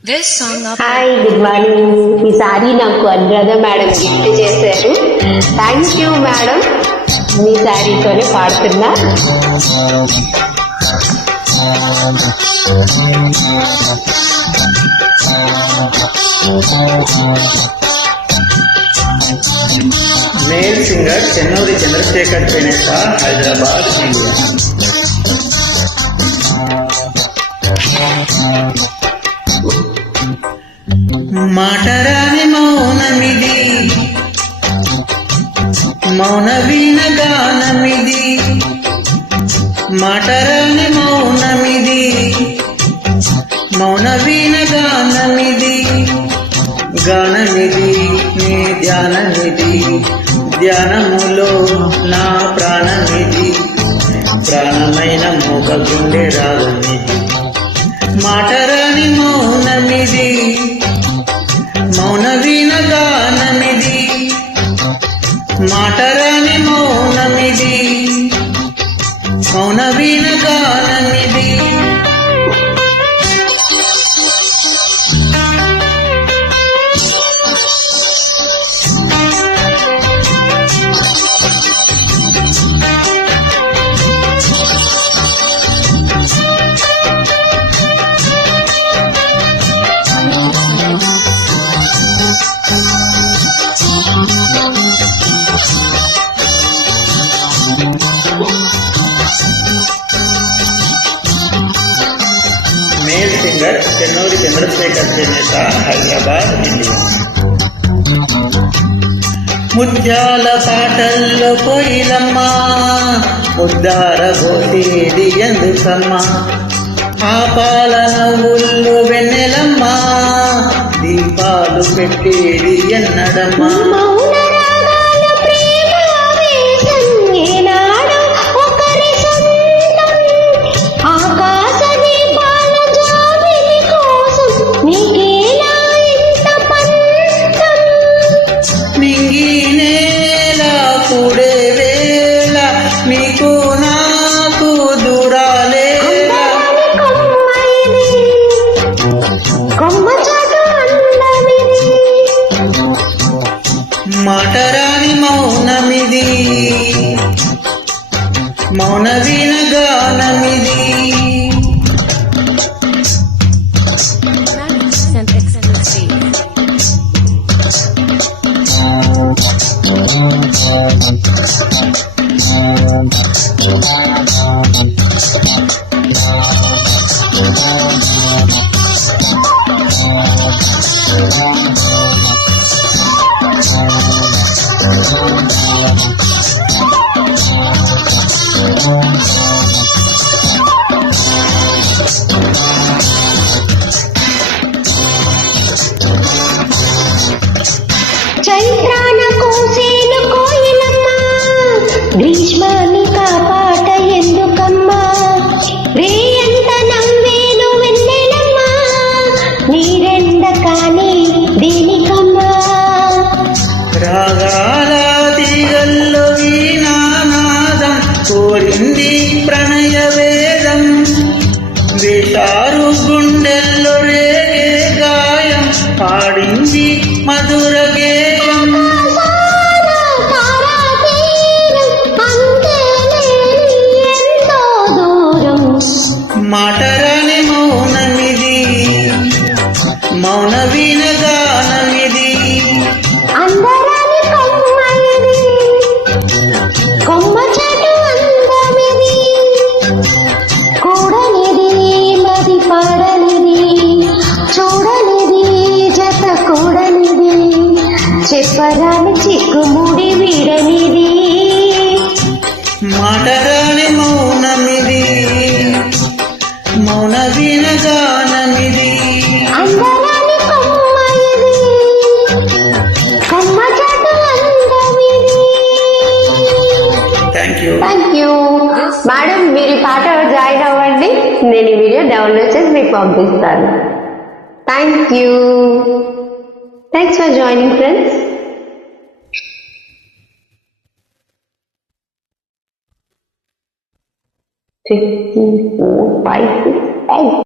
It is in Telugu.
Hi, good morning. ఈసారి నాకు అనురాధ మేడం గిఫ్ట్ చేశారు. Thank you madam. మీ శారీతోనే పాడుతున్నా. మేల్ సింగర్ చెన్నూరి చంద్రశేఖర్ పెనేట, హైదరాబాద్, ఇండియా. మాటరాని మౌనమిది, మౌన వీణ గానమిది. మాటరాని మౌనమిది, మౌన వీణ గానమిది. గానమిది నీ ధ్యానమిది, ధ్యానములో నా ప్రాణమిది. ప్రాణమైన మోగ గుండె రాగమిది. మాటరాని మౌనమిది, మౌన వీణ గానమిది. మాటరాని మౌనమిది, మౌన వీణ గానమిది. మేల్ సింగర్ చెన్నూరి చంద్రశేఖర్ పెనేట, హైదరాబాద్, ఇండియా. ముత్యాల పాటల్లో కోయిలమ్మా, ముద్దార పోతేది ఎందుకమ్మా. ఆ పాల నవ్వుల్లో వెన్నెలమ్మా, దీపాలు పెట్టేది ఎన్నడమ్మా. కూడే వేళ మీకు నాకు దూరాలే. మాటరాని మౌనమిది, మౌన వీణ గానమిది. చైత్రాన కోసేను కోయిలమ్మా, గ్రీష్మాన్ని కాపాట ఎందుకమ్మా. రేయంత నవ్వేను వెన్నెలమ్మా, నీరెండ కానీ దేనికమ్మా. రాగాల తీగల్లో వీణానాదం కోరింది ప్రణయ వేదం. వేశారు గుండెల్లో రేగే గాయం, పాడింది మధుర గేయం. మాటరాని మౌనమిది, మౌన వీణ గానమిది. అందరాని కొమ్మయిది, కొమ్మ చెట్టు అందమిది. కూడనిది మది పాడనిది, చూడనిది జత కూడనిది. చెప్పరాని చిక్కుముడి వీడనిది. మాటరాని మౌనమిది, మౌన వీణ గానమిది. అందరాని కొమ్మయిది, కొమ్మ చెట్టు అందమిది. Thank you. మేడం, మీరు ఈ పాట జాయిన్ అవ్వండి. నేను ఈ వీడియో డౌన్లోడ్ చేసి మీకు పంపిస్తాను. Thank you. Thanks for joining friends. 3, 4, 5, 6, 7.